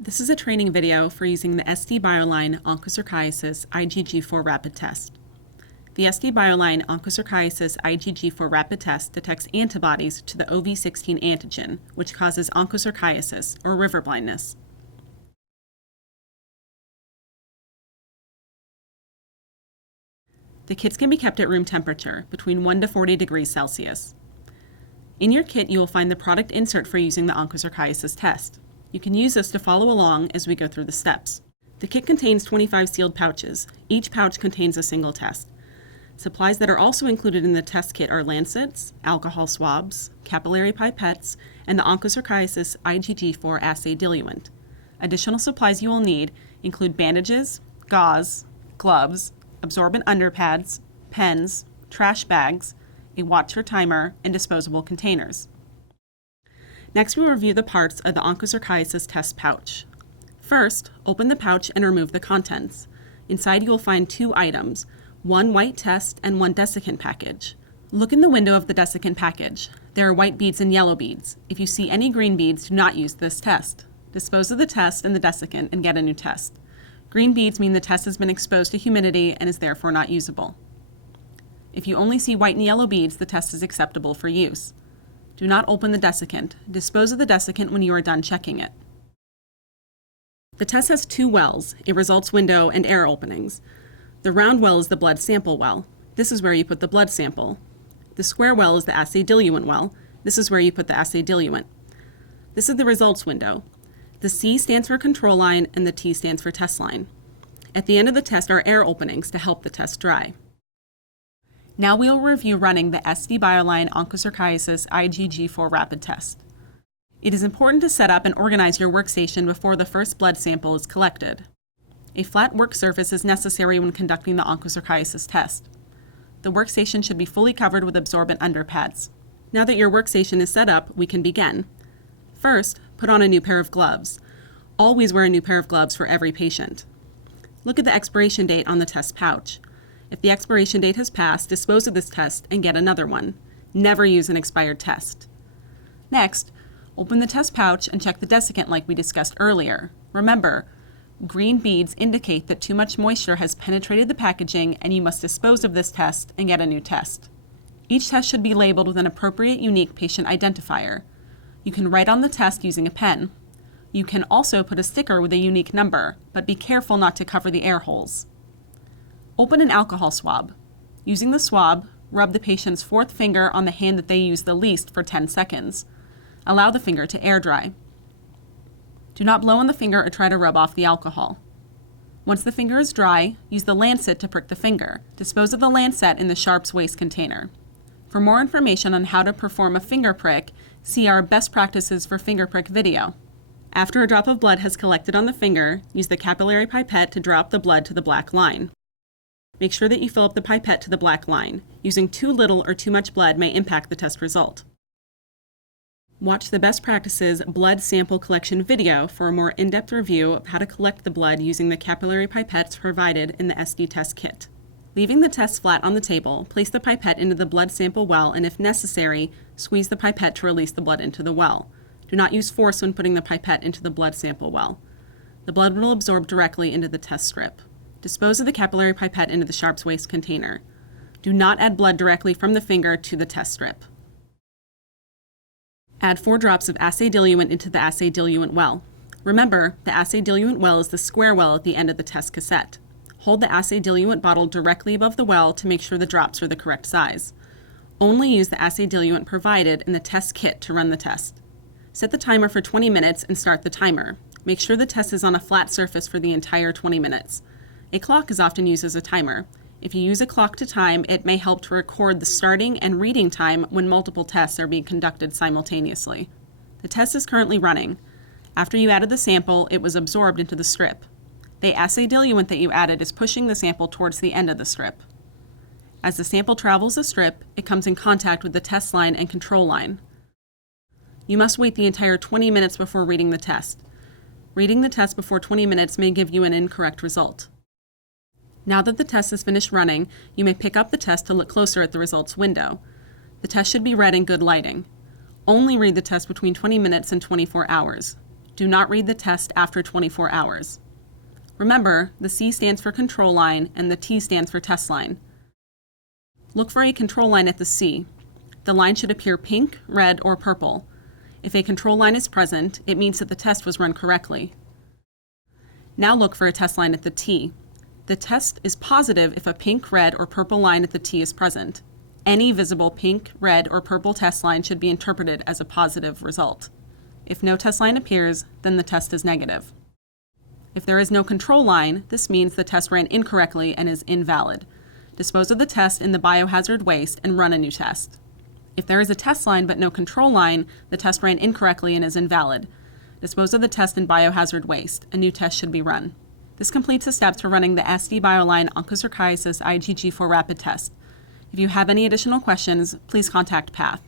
This is a training video for using the BIOLINE Onchocerciasis IgG4 rapid test. The BIOLINE Onchocerciasis IgG4 rapid test detects antibodies to the OV16 antigen, which causes onchocerciasis, or river blindness. The kits can be kept at room temperature, between 1 to 40 degrees Celsius. In your kit, you will find the product insert for using the onchocerciasis test. You can use this to follow along as we go through the steps. The kit contains 25 sealed pouches. Each pouch contains a single test. Supplies that are also included in the test kit are lancets, alcohol swabs, capillary pipettes, and the onchocerciasis IgG4 assay diluent. Additional supplies you will need include bandages, gauze, gloves, absorbent underpads, pens, trash bags, a watch or timer, and disposable containers. Next, we'll review the parts of the onchocerciasis test pouch. First, open the pouch and remove the contents. Inside, you will find two items, one white test and one desiccant package. Look in the window of the desiccant package. There are white beads and yellow beads. If you see any green beads, do not use this test. Dispose of the test and the desiccant and get a new test. Green beads mean the test has been exposed to humidity and is therefore not usable. If you only see white and yellow beads, the test is acceptable for use. Do not open the desiccant. Dispose of the desiccant when you are done checking it. The test has two wells, a results window and air openings. The round well is the blood sample well. This is where you put the blood sample. The square well is the assay diluent well. This is where you put the assay diluent. This is the results window. The C stands for control line and the T stands for test line. At the end of the test are air openings to help the test dry. Now we will review running the BIOLINE Onchocerciasis IgG4 rapid test. It is important to set up and organize your workstation before the first blood sample is collected. A flat work surface is necessary when conducting the onchocerciasis test. The workstation should be fully covered with absorbent underpads. Now that your workstation is set up, we can begin. First, put on a new pair of gloves. Always wear a new pair of gloves for every patient. Look at the expiration date on the test pouch. If the expiration date has passed, dispose of this test and get another one. Never use an expired test. Next, open the test pouch and check the desiccant like we discussed earlier. Remember, green beads indicate that too much moisture has penetrated the packaging and you must dispose of this test and get a new test. Each test should be labeled with an appropriate unique patient identifier. You can write on the test using a pen. You can also put a sticker with a unique number, but be careful not to cover the air holes. Open an alcohol swab. Using the swab, rub the patient's fourth finger on the hand that they use the least for 10 seconds. Allow the finger to air dry. Do not blow on the finger or try to rub off the alcohol. Once the finger is dry, use the lancet to prick the finger. Dispose of the lancet in the sharps waste container. For more information on how to perform a finger prick, see our best practices for finger prick video. After a drop of blood has collected on the finger, use the capillary pipette to drop the blood to the black line. Make sure that you fill up the pipette to the black line. Using too little or too much blood may impact the test result. Watch the best practices blood sample collection video for a more in-depth review of how to collect the blood using the capillary pipettes provided in the SD test kit. Leaving the test flat on the table, place the pipette into the blood sample well and if necessary, squeeze the pipette to release the blood into the well. Do not use force when putting the pipette into the blood sample well. The blood will absorb directly into the test strip. Dispose of the capillary pipette into the sharps waste container. Do not add blood directly from the finger to the test strip. Add 4 drops of assay diluent into the assay diluent well. Remember, the assay diluent well is the square well at the end of the test cassette. Hold the assay diluent bottle directly above the well to make sure the drops are the correct size. Only use the assay diluent provided in the test kit to run the test. Set the timer for 20 minutes and start the timer. Make sure the test is on a flat surface for the entire 20 minutes. A clock is often used as a timer. If you use a clock to time, it may help to record the starting and reading time when multiple tests are being conducted simultaneously. The test is currently running. After you added the sample, it was absorbed into the strip. The assay diluent that you added is pushing the sample towards the end of the strip. As the sample travels the strip, it comes in contact with the test line and control line. You must wait the entire 20 minutes before reading the test. Reading the test before 20 minutes may give you an incorrect result. Now that the test is finished running, you may pick up the test to look closer at the results window. The test should be read in good lighting. Only read the test between 20 minutes and 24 hours. Do not read the test after 24 hours. Remember, the C stands for control line and the T stands for test line. Look for a control line at the C. The line should appear pink, red, or purple. If a control line is present, it means that the test was run correctly. Now look for a test line at the T. The test is positive if a pink, red, or purple line at the T is present. Any visible pink, red, or purple test line should be interpreted as a positive result. If no test line appears, then the test is negative. If there is no control line, this means the test ran incorrectly and is invalid. Dispose of the test in the biohazard waste and run a new test. If there is a test line but no control line, the test ran incorrectly and is invalid. Dispose of the test in biohazard waste. A new test should be run. This completes the steps for running the SD BIOLINE Onchocerciasis IgG4 rapid test. If you have any additional questions, please contact PATH.